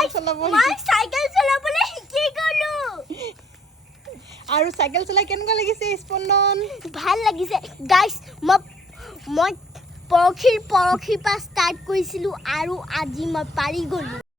মই চাইকেল চলাবলৈ শিকি গলো আৰু চাইকেল চলাই কেনেকুৱা লাগিছে স্পন্দন ভাল লাগিছে গাইস মই পৰখি পা ষ্টাৰ্ট কৰিছিলো আৰু আজি মই পাৰি গলো